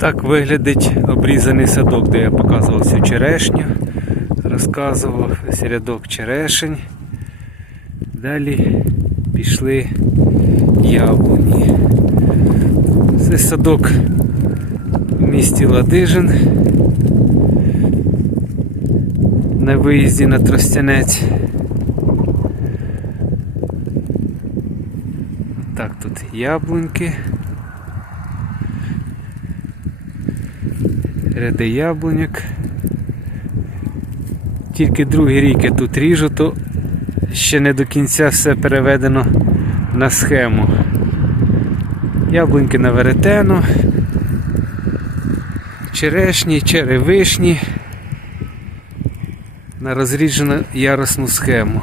Так виглядить обрізаний садок, де я показував всю черешню, розказував ось рядок черешень. Далі пішли яблуні. Це садок в місті Ладижин на виїзді на Тростянець. Так, тут яблуньки. Ряди яблуньок. Тільки другий рік я тут ріжу, то ще не до кінця все переведено на схему. Яблуньки на веретено, черешні, черевишні на розріджену ярусну схему.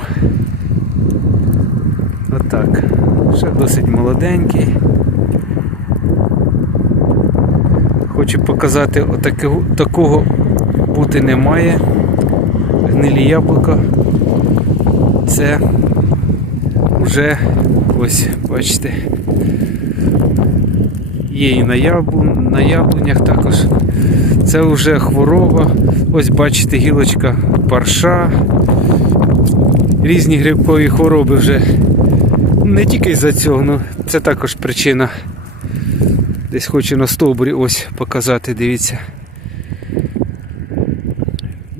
Отак. Ще досить молоденький. Хочу показати, такого бути не має. Гнилі яблука. Це вже ось, бачите, є і на, яблу, на яблунях також. Це вже хвороба. Ось бачите, гілочка парша. Різні грибкові хвороби вже не тільки з-за цього, ну це також причина. Десь хочу на стовбурі ось показати, дивіться.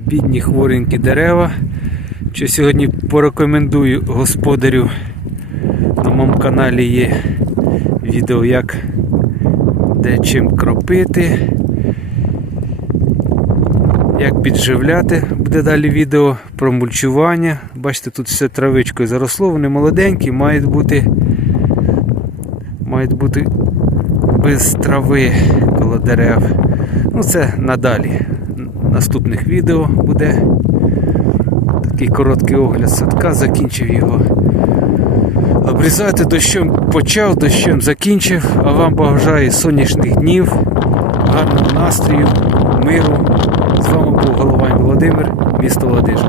Бідні хворенькі дерева. Що сьогодні порекомендую господарю на моєму каналі є відео, як де чим кропити, як підживляти. Буде далі відео про мульчування. Бачите, тут все травичкою заросло, вони молоденькі, мають бути мають бути без трави коло дерев. Ну це надалі. Наступних відео буде такий короткий огляд садка, закінчив його. Обрізати дощем почав, дощем закінчив, а вам бажаю сонячних днів, гарного настрою, миру. З вами був Головань Володимир, місто Ладижин.